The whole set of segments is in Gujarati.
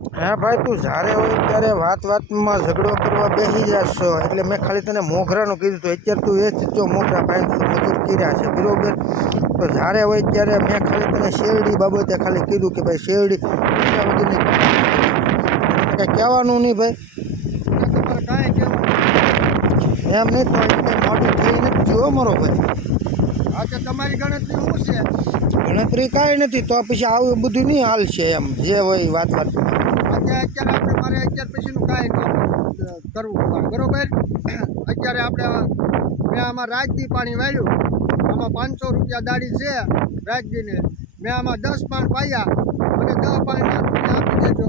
હા ભાઈ, તું જ્યારે હોય ત્યારે વાતમાં ઝઘડો કરવા બેસી જશો. એટલે મેં ખાલી તને મોઘરાનું કીધું હતું. અત્યારે તું એ જ જો મોઘરા 500 મજૂર કર્યા છે, બરોબર? તો જ્યારે હોય ત્યારે મેં ખાલી તને શેરડી બાબતે ખાલી કીધું કે ભાઈ શેરડી એટલા બધું કંઈ કહેવાનું નહીં ભાઈ. તમારે કાંઈ કહેવું એમ નહીં તો એટલે મોડી થઈ નથી જોવો મારો ભાઈ. હા તો તમારી ગણતરી શું છે? ગણતરી કાંઈ નથી તો પછી આવું બધું નહીં હાલશે. એમ જે હોય વાત અત્યારે આપણે મારે અત્યાર પછીનું કાંઈ ન કરવું પડે, બરોબર? અત્યારે મેં આમાં રાજદી પાણી વાળ્યું, આમાં 500 રૂપિયા દાડી છે રાજદીને. મેં આમાં 10 પાણ પાયા અને 10 પાણીના રૂપિયા આપી દેજો.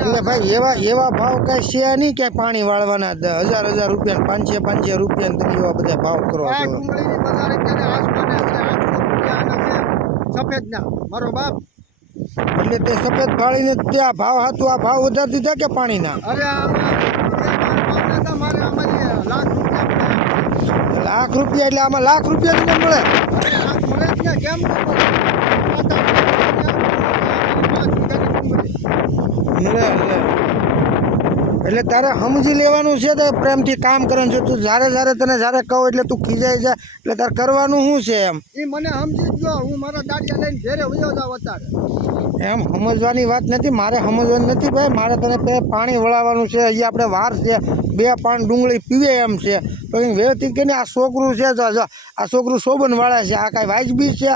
એટલે ભાઈ એવા ભાવ કાંઈ છે નહીં કે પાણી વાળવાના 1000 રૂપિયા 500 રૂપિયા તમે એવા બધા ભાવ કરો આ છો. ડુંગળીની બજાર અત્યારે આસમાને છે 800 રૂપિયા આના છે સફેદના, મારો બાપ. એટલે તે સફેદ ભાળીને ત્યાં ભાવ હતું, આ ભાવ વધારી દીધા કે પાણીના? અરે આમાં મારે આમાં લાખ રૂપિયા લાખ રૂપિયા એટલે આમાં લાખ રૂપિયા તમને મળે? મળે જ ને, કેમ મળે એટલે તારે સમજી લેવાનું છે. તો પ્રેમથી કામ કરવાનું છે. તું જ્યારે કહો એટલે તું ખીજાઈ જાય એટલે તારે કરવાનું શું છે? એમ એ મને સમજી જ ગયો. હું મારા દાડિયા લઈને ઘેરે વયો જાવ અત્યારે. એમ સમજવાની વાત નથી, મારે સમજવાની નથી ભાઈ. મારે તને પાણી વળાવવાનું છે. અહીંયા આપણે વાર છે, 2 પાન ડુંગળી પીવે એમ છે. તો એ વ્યવસ્થિત કરીને આ છોકરું છે, આ છોકરું શોભન વાળા છે, આ કાંઈ વાજબી છે?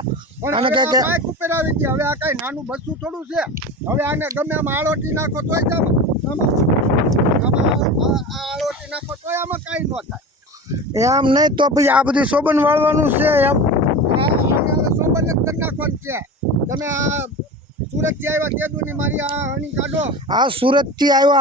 અને કાંઈ કુપેર આવી ગયા. હવે આ કાંઈ નાનું બસું થોડું છે. હવે આને ગમે આમાં આળોટી નાખો તોય જ આળોટી નાખો તોય આમાં કાંઈ ન થાય. એમ નહીં તો પછી આ બધું શોભન વાળવાનું છે. એમ સોબત જ કરી નાખવાનું છે. તમે આ સુરતથી આવ્યા તેદુની મારી આ હણી કાઢો. આ સુરતથી આવ્યો,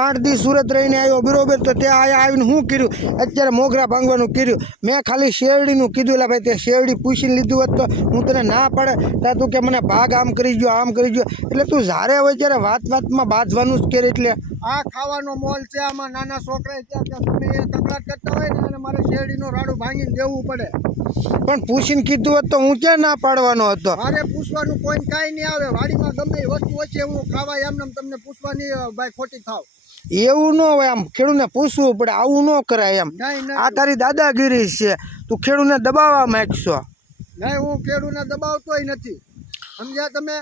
8 દી સુરત રહીને આવ્યો, બરોબર? તો ત્યાં અહીંયા આવીને શું કર્યું? અત્યારે મોગરા ભાંગવાનું કર્યું. મેં ખાલી શેરડીનું કીધું. એટલે ભાઈ તે શેરડી પૂછીને લીધું હોત તો હું તને ના પડે ત્યાં તું કે મને ભાગ આમ કરી ગયો, આમ કરી ગયો. એટલે તું જ્યારે હોય ત્યારે વાતમાં બાંધવાનું જ કરે. એટલે આ ખાવાનો મોલ છે. આમાં નાના છોકરા ત્યાં તમે એ કકડાટ કરતા હોય ને અને મારે શેરડીનું રાડું ભાંગીને દેવું પડે. પણ પૂછીને કીધું હોત તો હું ક્યાં ના પાડવાનો હતો? મારે પૂછવાનું કોઈ કાંઈ નહીં આવે. વાડીમાં ગમે એ વસ્તુ હોય છે હું ખાવા એમને તમને પૂછવાની ભાઈ ખોટી થાવ. એવું ન હોય. આમ ખેડૂતને પૂછવું પડે, આવું ન કરાય. એમ આ તારી દાદાગીરી છે. તું ખેડૂતને દબાવવા માંગશો? નહીં, હું ખેડૂતને દબાવતોય નથી. સમજ્યા તમે?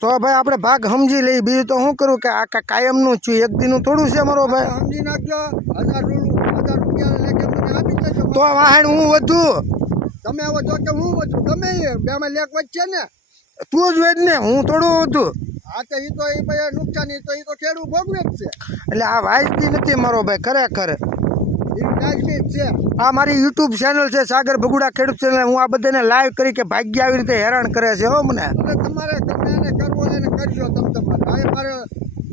તો ભાઈ આપણે ભાગ સમજી લઈએ. બીજું તો શું કરું કે આ કાયમનું છું, એક દીનું થોડું છે મારો ભાઈ. સમજી નાખજો. 1000 રૂપિયા લેકે મને આપી દેજો. તો વાહણ હું વધુ તમે આવો તો કે હું વધુ ગમે એ બેમાં લેખ વચ્ચે ને તું જ વેચ ને, હું થોડું હતું. હા તો એ તો એ ભાઈ નુકસાન તો એ તો ખેડૂત ભોગવે જ છે. એટલે આ વાજબી નથી મારો ભાઈ, ખરેખર. એ વાજબી જ છે. આ મારી યુટ્યુબ ચેનલ છે, સાગર ભગુડા ખેડૂત ચેનલ. હું આ બધાને લાઈવ કરી કે ભાગ્ય આવી રીતે હેરાન કરે છે. હો મને એટલે તમારે ગમે એને કરવો એને કરજો. તમારે આ મારે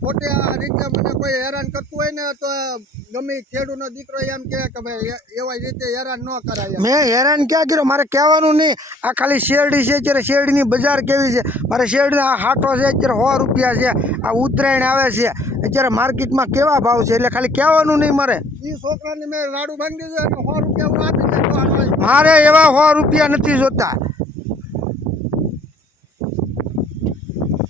ખોટે આ રીતે મને કોઈ હેરાન કરતું હોય ને તો ગમે ખેડૂતનો દીકરો એમ કે ભાઈ એવા રીતે હેરાન ન કરાય. મેં હેરાન ક્યાં કર્યો? મારે કહેવાનું નહીં. આ ખાલી શેરડી છે. અત્યારે શેરડીની બજાર કેવી છે? મારે શેરડીના આ હાટો છે અત્યારે 100 રૂપિયા છે. આ ઉત્તરાયણ આવે છે અત્યારે માર્કેટમાં કેવા ભાવ છે? એટલે ખાલી કહેવાનું નહીં મારે. એ છોકરાને મેં રાડું ભાંગી દીધું એટલે 100 રૂપિયા હું આપી દઉં. મારે એવા 100 રૂપિયા નથી જોતા.